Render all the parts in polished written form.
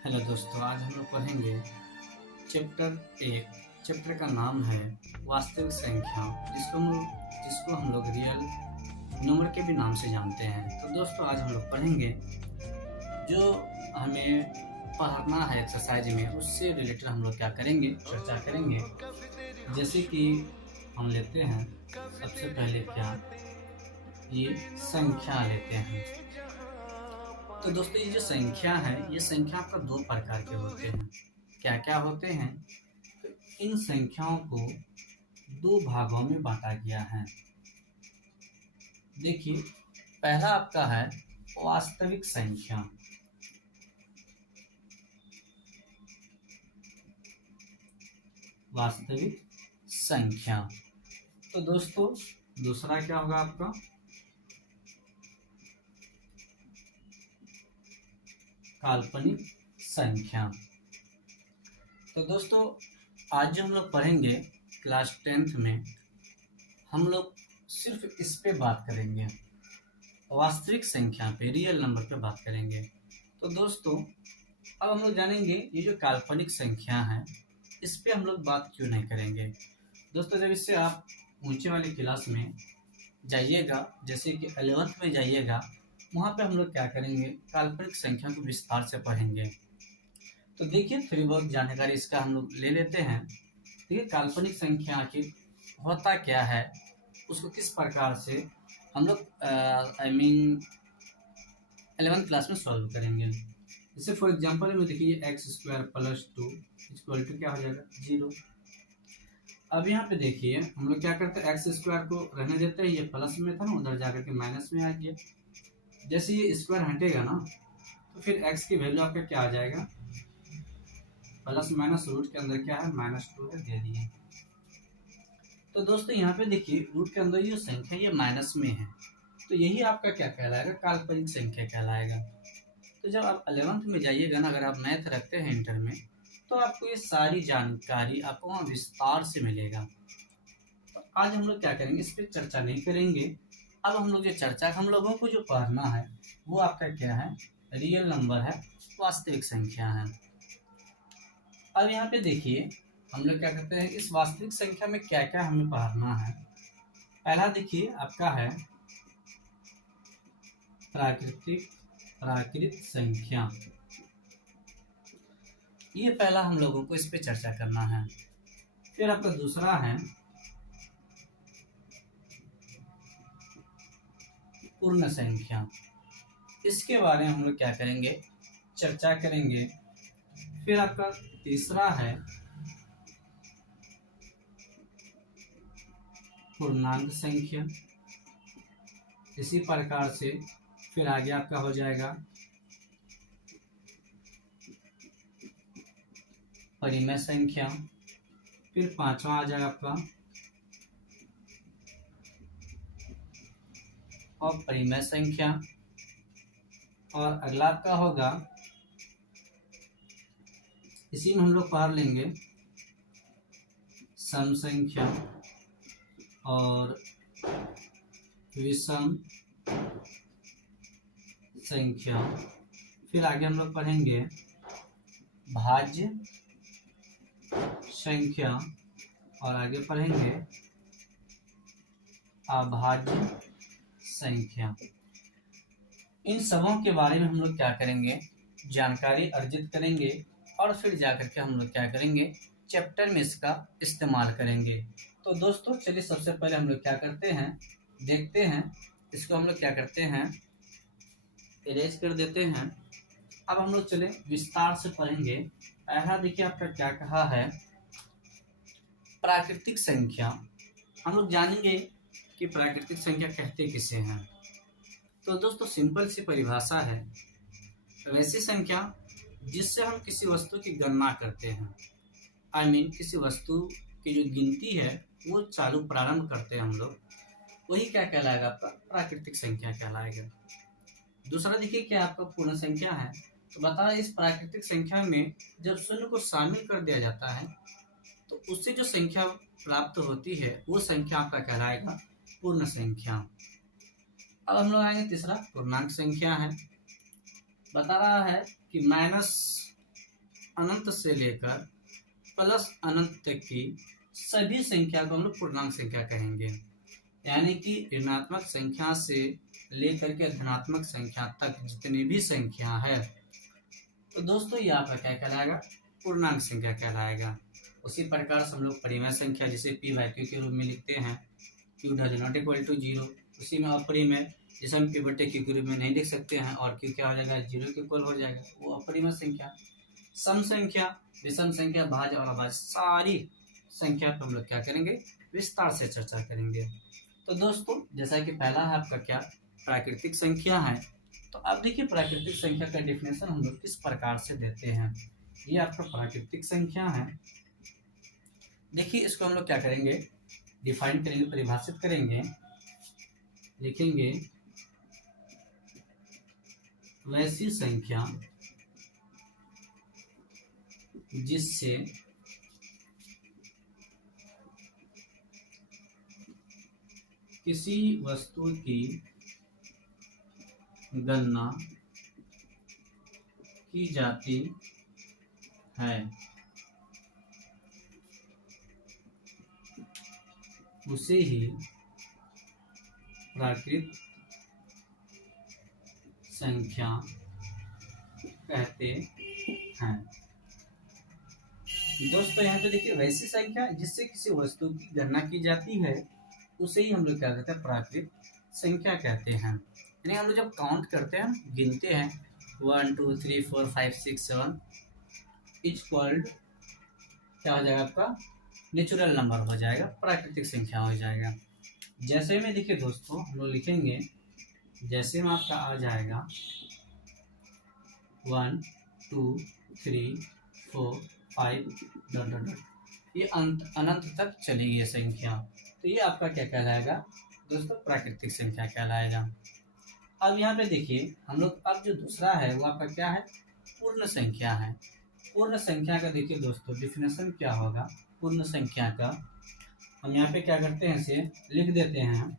Hello दोस्तों, आज हम लोग पढ़ेंगे चैप्टर 1। चैप्टर का नाम है वास्तविक संख्या, जिसको हम लोग रियल नंबर के भी नाम से जानते हैं। तो दोस्तों, आज हम लोग पढ़ेंगे जो हमें पढ़ना है एक्सरसाइज में, उससे रिलेटेड हम लोग क्या करेंगे, चर्चा करेंगे। जैसे कि हम लेते हैं सबसे पहले क्या, ये संख्या लेते हैं। तो दोस्तों, ये जो संख्या है, ये संख्या आपका दो प्रकार के होते हैं। क्या क्या होते हैं? तो इन संख्याओं को दो भागों में बांटा गया है। देखिए, पहला आपका है वास्तविक संख्या। वास्तविक संख्या। तो दोस्तों, दूसरा क्या होगा आपका? काल्पनिक संख्या। तो दोस्तों, आज जो हम लोग पढ़ेंगे क्लास 10th में, हम लोग सिर्फ इस पे बात करेंगे, वास्तविक संख्या पे, रियल नंबर पे बात करेंगे। तो दोस्तों, अब हम लोग जानेंगे ये जो काल्पनिक संख्या है, इस पे हम लोग बात क्यों नहीं करेंगे। दोस्तों, जब इससे आप ऊंचे वाली क्लास में जाइएगा, जैसे कि 11th में जाइएगा, वहाँ पे हम लोग क्या करेंगे, काल्पनिक संख्या को विस्तार से पढ़ेंगे। तो देखिए, थोड़ी बहुत जानकारी इसका हम लोग ले लेते हैं। देखिए, काल्पनिक संख्या आखिर होता क्या है, उसको किस प्रकार से हम लोग 11th क्लास में सॉल्व करेंगे। जैसे फॉर एग्जांपल में देखिए, x² + 2 = क्या हो जाएगा, 0। अब यहाँ पे देखिए, हम लोग क्या करते हैं, x² को रहने देते हैं, ये प्लस में था ना, उधर जाकर के माइनस में आ गया। जैसे ये स्क्वायर हटेगा ना, तो फिर x की वैल्यू आपका क्या आ जाएगा, प्लस माइनस रूट के अंदर क्या है, -2 है, दे दिए। तो दोस्तों, यहाँ पे देखिए, रूट के अंदर ये संख्या ये माइनस में है, तो यही आपका क्या कहलाएगा, काल्पनिक संख्या कहलाएगा। तो जब आप 11th में जाइएगा ना, अगर आप मैथ रखते हैं इंटर में, तो आपको ये सारी जानकारी आपको वहाँ विस्तार से मिलेगा। तो आज हम लोग क्या करेंगे, इस पर चर्चा नहीं करेंगे। अब हम लोग जो चर्चा, हम लोगों को जो पढ़ना है वो आपका क्या है, रियल नंबर है, वास्तविक संख्या है। अब यहाँ पे देखिए, हम लोग क्या करते हैं, इस वास्तविक संख्या में क्या क्या हमें पढ़ना है। पहला देखिए आपका है प्राकृत संख्या। ये पहला हम लोगों को इस पे चर्चा करना है। फिर आपका दूसरा है पूर्ण संख्या। इसके बारे में हम लोग क्या करेंगे, चर्चा करेंगे। फिर आपका तीसरा है पूर्णांक संख्या। इसी प्रकार से फिर आगे आपका हो जाएगा परिमेय संख्या। फिर पांचवा आ जाएगा आपका अपरिमेय संख्या। और अगला आपका होगा, इसी में हम लोग पढ़ लेंगे सम संख्या और विषम संख्या। फिर आगे हम लोग पढ़ेंगे भाज्य संख्या और आगे पढ़ेंगे अभाज्य संख्या। इन सबों के बारे में हम लोग क्या करेंगे, जानकारी अर्जित करेंगे, और फिर जाकर के हम लोग क्या करेंगे, चैप्टर में इसका इस्तेमाल करेंगे। तो दोस्तों, चलिए सबसे पहले हम लोग क्या करते हैं, देखते हैं। इसको हम लोग क्या करते हैं, इरेज कर देते हैं। अब हम लोग चले विस्तार से पढ़ेंगे। पहला देखिए आपका क्या कहा है, प्राकृतिक संख्या। हम लोग जानेंगे कि प्राकृतिक संख्या कहते किसे हैं। तो दोस्तों, सिंपल सी परिभाषा है, वैसी संख्या जिससे हम किसी वस्तु की गणना करते हैं। किसी वस्तु की जो गिनती है वो चालू प्रारंभ करते हैं हम लोग, वही क्या कहलाएगा, आपका प्राकृतिक संख्या कहलाएगा। दूसरा देखिए, क्या आपका पूर्ण संख्या है। तो बता रहे, इस प्राकृतिक संख्या में जब शून्य को शामिल कर दिया जाता है, तो उससे जो संख्या प्राप्त होती है वो संख्या आपका कहलाएगा पूर्ण संख्या। अब हम लोग आएंगे तीसरा, पूर्णांक संख्या है। बता रहा है कि अनंत से लेकर प्लस अनंत तक की सभी संख्या को हम लोग पूर्णांक संख्या कहेंगे। यानी कि ऋणात्मक संख्या से लेकर के धनात्मक संख्या तक जितनी भी संख्या है, तो दोस्तों ये आपका क्या कहलाएगा, पूर्णांक संख्या कहलाएगा। उसी प्रकार से हम लोग परिमेय संख्या जिसे पी बाई क्यू के रूप में लिखते हैं, Q does not equal to 0, उसी में अपरिमेय जिसे हम पी बटे क्यू के रूप में नहीं लिख सकते हैं और क्यू क्या हो जाएगा, 0 के इक्वल हो जाएगा, वो अपरिमेय संख्या। सम संख्या, विषम संख्या, भाज्य और अभाज्य सारी संख्या पर हम लोग क्या करेंगे, विस्तार से चर्चा करेंगे। तो दोस्तों जैसा कि पहला है आपका क्या, प्राकृतिक संख्या है। तो अब देखिए प्राकृतिक संख्या का डेफिनेशन हम लोग किस प्रकार से देते हैं। ये आपका प्राकृतिक संख्या है। देखिए इसको हम लोग क्या करेंगे, डिफाइन करेंगे, परिभाषित करेंगे, लिखेंगे वैसी संख्या जिससे किसी वस्तु की गणना की जाती है, उसे ही प्राकृत संख्या कहते हैं। दोस्तों यहाँ पे देखिए वैसी संख्या जिससे किसी वस्तु की गणना की जाती है उसे ही हम लोग क्या कहते हैं, प्राकृत संख्या कहते हैं। यानी हम लोग जब काउंट करते हैं, गिनते हैं 1 2 3 4 5 6 7 इक्वल क्या हो जाएगा, आपका नेचुरल नंबर हो जाएगा, प्राकृतिक संख्या हो जाएगा। जैसे में देखिए दोस्तों हम लोग लिखेंगे, जैसे में आपका आ जाएगा 1 2 3 4 5 डॉट डॉट डॉट, ये अनंत तक चलेगी ये संख्या, तो ये आपका क्या कहलाएगा दोस्तों, प्राकृतिक संख्या कहलाएगा। अब यहाँ पे देखिए हम लोग अब जो दूसरा है वो आपका क्या है, पूर्ण संख्या है। पूर्ण संख्या का देखिए दोस्तों डिफिनेशन क्या होगा पूर्ण संख्या का, हम यहाँ पे क्या करते हैं, इसे लिख देते हैं,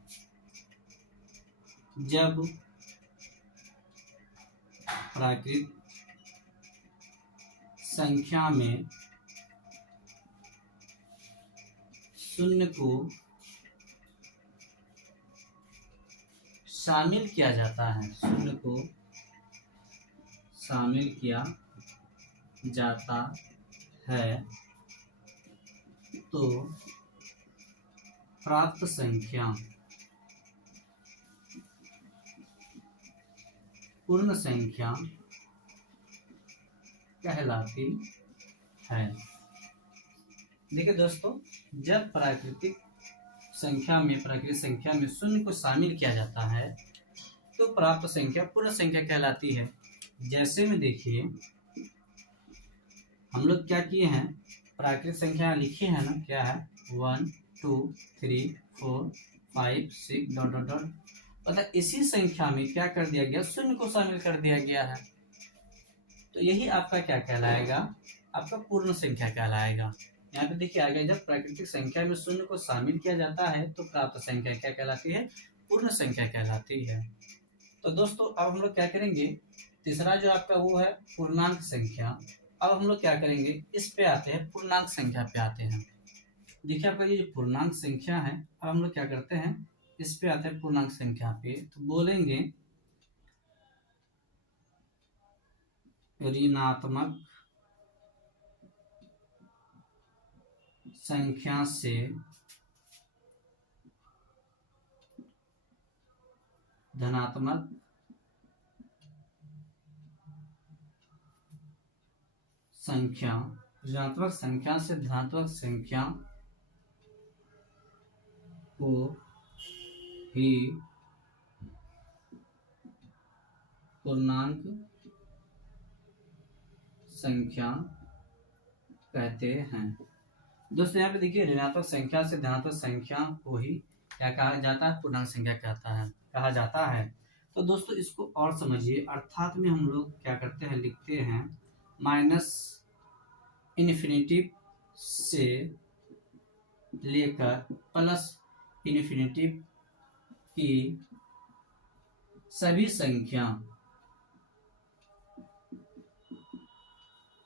जब प्राकृत संख्या में शून्य को शामिल किया जाता है, शून्य को शामिल किया जाता है, तो प्राप्त संख्या पूर्ण संख्या कहलाती है। देखिए दोस्तों जब प्राकृतिक संख्या में शून्य को शामिल किया जाता है तो प्राप्त संख्या पूर्ण संख्या कहलाती है। जैसे में देखिए हम लोग क्या किए हैं, प्राकृतिक संख्या लिखी है ना, क्या है 1 2 3 4 5 6 डॉट डॉट डॉट, मतलब इसी संख्या में क्या कर दिया गया, शून्य को शामिल कर दिया गया है, तो यही आपका क्या कहलाएगा, आपका पूर्ण संख्या कहलाएगा। यहाँ पे देखिए आगे, जब प्राकृतिक संख्या में शून्य को शामिल किया जाता है तो प्राप्त संख्या क्या कहलाती है, पूर्ण संख्या कहलाती है। तो दोस्तों अब हम लोग क्या करेंगे, तीसरा जो आपका वो है पूर्णांक संख्या। अब हम लोग क्या करेंगे, इस पे आते हैं, पूर्णांक संख्या पे आते हैं। देखिए आपका ये जो पूर्णांक संख्या है, अब हम लोग क्या करते हैं, इस पे आते हैं पूर्णांक संख्या पे, तो बोलेंगे ऋणात्मक संख्या से धनात्मक संख्या, ऋणात्मक संख्या से धनात्मक संख्या को ही पूर्णांक संख्या कहते हैं। दोस्तों यहाँ पे देखिए ऋणात्मक संख्या से धनात्मक संख्या को ही क्या कहा जाता है, पूर्णांक संख्या कहा जाता है। तो दोस्तों इसको और समझिए, अर्थात में हम लोग क्या करते हैं, लिखते हैं माइनस इन्फिनिटी से लेकर प्लस इन्फिनिटी की सभी संख्या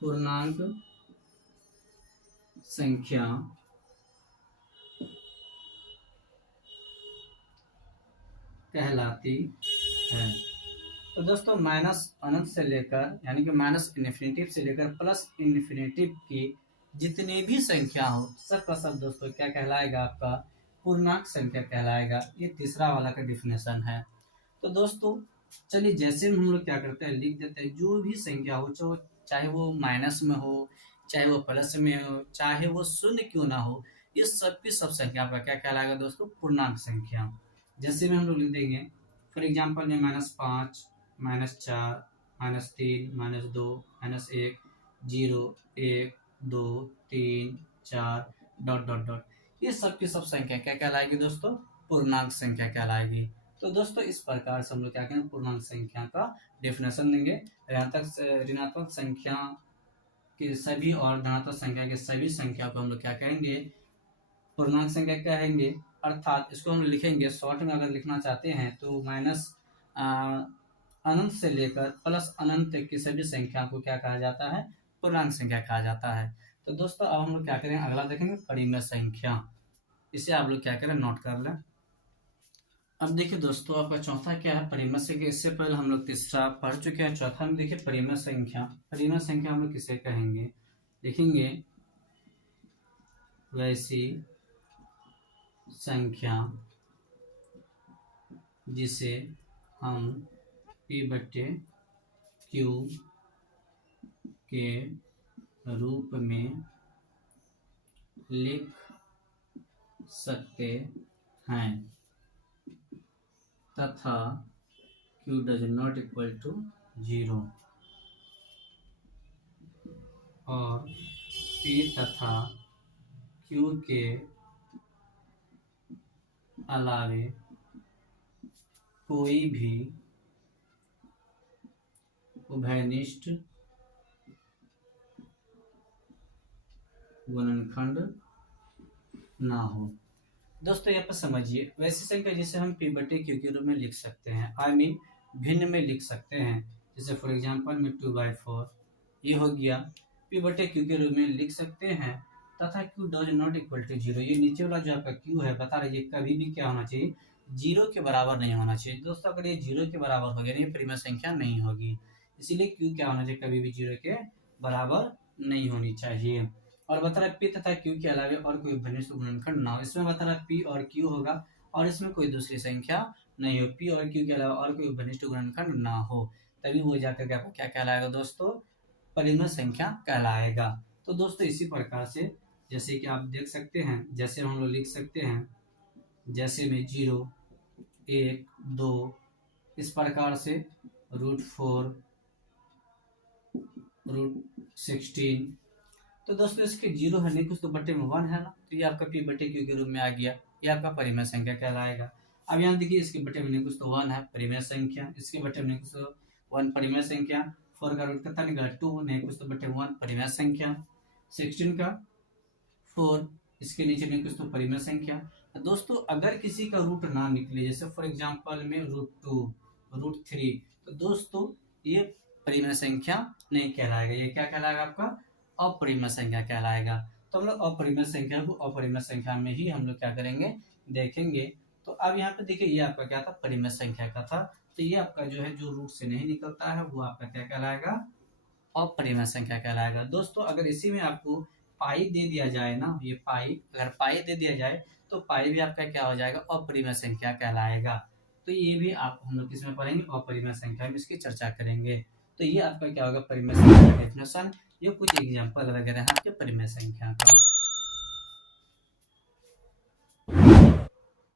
पूर्णांक संख्या कहलाती है। तो दोस्तों माइनस अनंत से लेकर यानी कि माइनस इन्फिनिटिव से लेकर प्लस इन्फिनिटिव की जितनी भी संख्या हो सब का सब दोस्तों क्या कहलाएगा, आपका पूर्णांक संख्या कहलाएगा। ये तीसरा वाला का डिफिनेशन है। तो दोस्तों चलिए जैसे हम लोग क्या करते हैं, लिख देते हैं जो भी संख्या हो, चाहे वो माइनस में हो, चाहे वो प्लस में हो, चाहे वो शून्य क्यों ना हो, ये सब की सब संख्या आपका क्या कहलाएगा दोस्तों, पूर्णांक संख्या। जैसे में हम लोग लिख देंगे फॉर एग्जाम्पल में -5, -4, -3, -2, -1, 0, 1, 2, 3, 4 डॉट डॉट डॉट, ये सब की सब संख्या क्या कहलाएगी दोस्तों, पूर्णांक संख्या कहलाएगी। तो दोस्तों इस प्रकार से हम लोग क्या करेंगे, पूर्णांक संख्या का डेफिनेशन देंगे। ऋणात्मक संख्या के सभी और धनात्मक संख्या के सभी संख्या को हम लोग क्या कहेंगे, पूर्णांक संख्या कहेंगे। अर्थात इसको हम लिखेंगे शॉर्ट में, अगर लिखना चाहते हैं तो माइनस अनंत से लेकर प्लस अनंत तक की सभी संख्या को क्या कहा जाता है, पूर्णांक संख्या कहा जाता है। तो दोस्तों अब हम लोग क्या करें, अगला देखेंगे परिमेय संख्या। इसे आप लोग क्या करें, नोट कर लें। अब देखिए दोस्तों आपका चौथा क्या है, परिमेय संख्या। इससे पहले हम लोग तीसरा पढ़ चुके हैं। चौथा में देखिए परिमेय संख्या। परिमेय संख्या हम लोग किसे कहेंगे, देखेंगे वैसी संख्या जिसे हम P/Q के रूप में लिख सकते हैं तथा Q does not equal to 0 और P तथा Q के अलावे कोई भी उभयनिष्ठ गुणनखंड ना हो। दोस्तों यहाँ पर समझिए, वैसी संख्या जिसे हम P/Q के रूप में लिख सकते हैं, आई मीन भिन्न में लिख सकते हैं। जैसे फॉर एग्जांपल में 2/4 ये हो गया, P/Q के रूप में लिख सकते हैं तथा Q does not equal to 0। ये नीचे वाला जो आपका Q है बता रही है कभी भी क्या होना चाहिए, 0 के बराबर नहीं होना चाहिए। दोस्तों अगर ये 0 के बराबर हो गया ये परिमेय संख्या नहीं होगी। इसीलिए Q क्या होना चाहिए, कभी भी 0 के बराबर नहीं होनी चाहिए। और बता रहा है P तथा Q के अलावा और कोई उभयनिष्ठ गुणनखंड ना हो। इसमें बता रहा है P और Q होगा और इसमें कोई दूसरी संख्या नहीं हो। P और Q के अलावा और कोई उभयनिष्ठ गुणनखंड ना हो, तभी वो जाकर के आपको क्या कहलाएगा दोस्तों, परिमेय संख्या कहलाएगा। तो दोस्तों इसी प्रकार से जैसे कि आप देख सकते हैं, जैसे हम लोग लिख सकते हैं, जैसे में 0, 1, 2 इस प्रकार से √4, √16। तो दोस्तों इसके 0 है नहीं कुछ तो बटे में 1 है ना, तो ये आपका P/Q के रूप में आ गया, ये आपका परिमेय संख्या कहलाएगा। अब यहाँ देखिए इसके बटे में नहीं कुछ तो 1 है परिमेय संख्या, इसके बटे में नहीं कुछ तो 1 परिमेय संख्या, 4 का रूट कितना निकला 2, नहीं कुछ तो बटे 1 परिमेय संख्या, 16 का 4, इसके नीचे नहीं कुछ तो परिमेय संख्या। दोस्तों अगर किसी का रूट ना निकले, जैसे फॉर एग्जांपल में √2, √3, तो दोस्तों ये परिमेय संख्या नहीं कहलाएगा, ये क्या कहलाएगा, आपका अपरिमेय संख्या कहलाएगा। तो हम लोग अपरिमेय संख्या को अपरिमेय संख्या में ही हम लोग क्या करेंगे, देखेंगे। तो अब यहाँ पे देखिए ये आपका क्या था, परिमेय संख्या का था। तो ये आपका जो है जो रूट से नहीं निकलता है वो आपका क्या कहलाएगा, अपरिमेय संख्या कहलाएगा। दोस्तों अगर इसी में आपको पाई दे दिया जाए ना, ये पाई, अगर पाई दे दिया जाए तो पाई भी आपका क्या हो जाएगा, अपरिमेय संख्या कहलाएगा। तो ये भी आप हम लोग किसमें पढ़ेंगे, अपरिमेय संख्या में इसकी चर्चा करेंगे। तो ये आपका क्या होगा, परिमेय संख्या का डेफिनेशन। ये कुछ एग्जांपल वगैरह है आपके परिमेय संख्या का।